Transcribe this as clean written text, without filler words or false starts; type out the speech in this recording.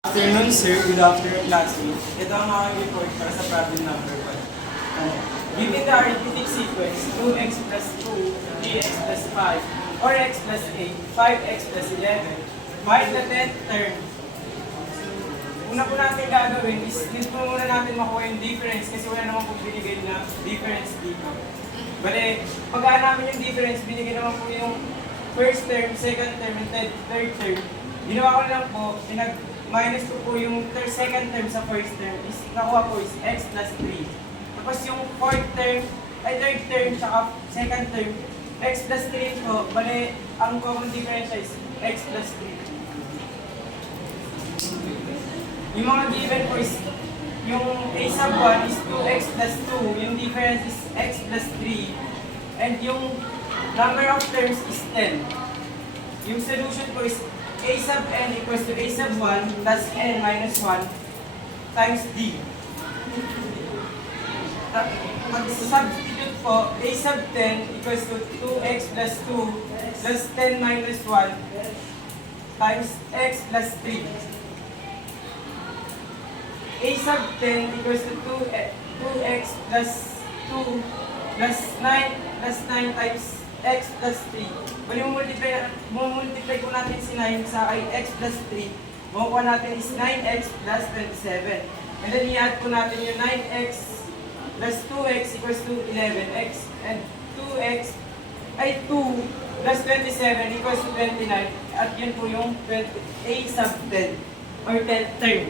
Afternoon, sir. Good afternoon, classmates. Ito ang aking report para sa problem number 1. Given the arithmetic sequence 2x plus 2, 3x plus 5, 4x plus 8, 5x plus 11, find the 10th term. Una po natin gagawin is need po muna natin makuha yung difference kasi wala naman po binigay na difference dito. Bale, pag namin yung difference, binigay naman po yung first term, second term, and third term. Ginawa ko lang po, minus ko po yung second term sa first term is nakuha po is x plus 3. Tapos yung third term tsaka second term, x plus 3 po, bale, ang common difference is x plus 3. Yung mga given po is, yung a sub 1 is 2x plus 2, yung difference is x plus 3, and yung number of terms is 10. Yung solution po is a sub n equals to a sub 1 plus n minus 1 times d. Mag-substitute po, a sub 10 equals to 2x plus 2 plus 10 minus 1 times x plus 3. A sub 10 equals to 2x plus 2 plus 9 times x plus 3. Bali multiply po natin si 9 sa x plus 3. Makukuha natin is 9x plus 27. And then i-add po natin yung 9x plus 2x equals to 11x. And 2 plus 27 equals to 29. At yun po yung a sub 10 or 10th term.